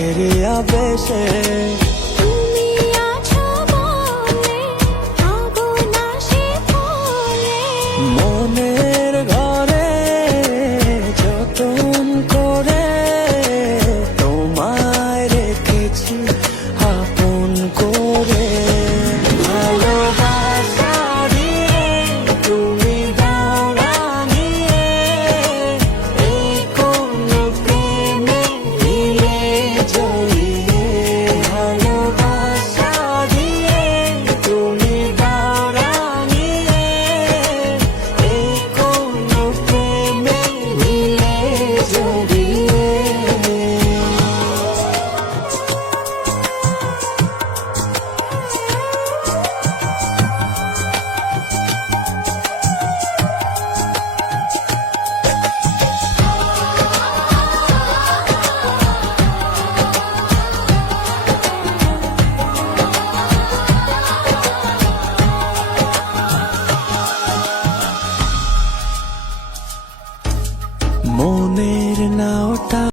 সুখের আবেশে তুমি আছো বলে ভাবনা সে ফলে মনের ঘরে যতন করে তোমায় রেখেছি আপন করে। ভালোবাসা দিয়ে তুমি দাও রাঙিয়ে এই কোন প্রেমে মিলে জড়িয়ে। ভালোবাসা দিয়ে তুমি দাও রাঙিয়ে এই কোন প্রেমে মিলে জড়িয়ে। মনের নাওটা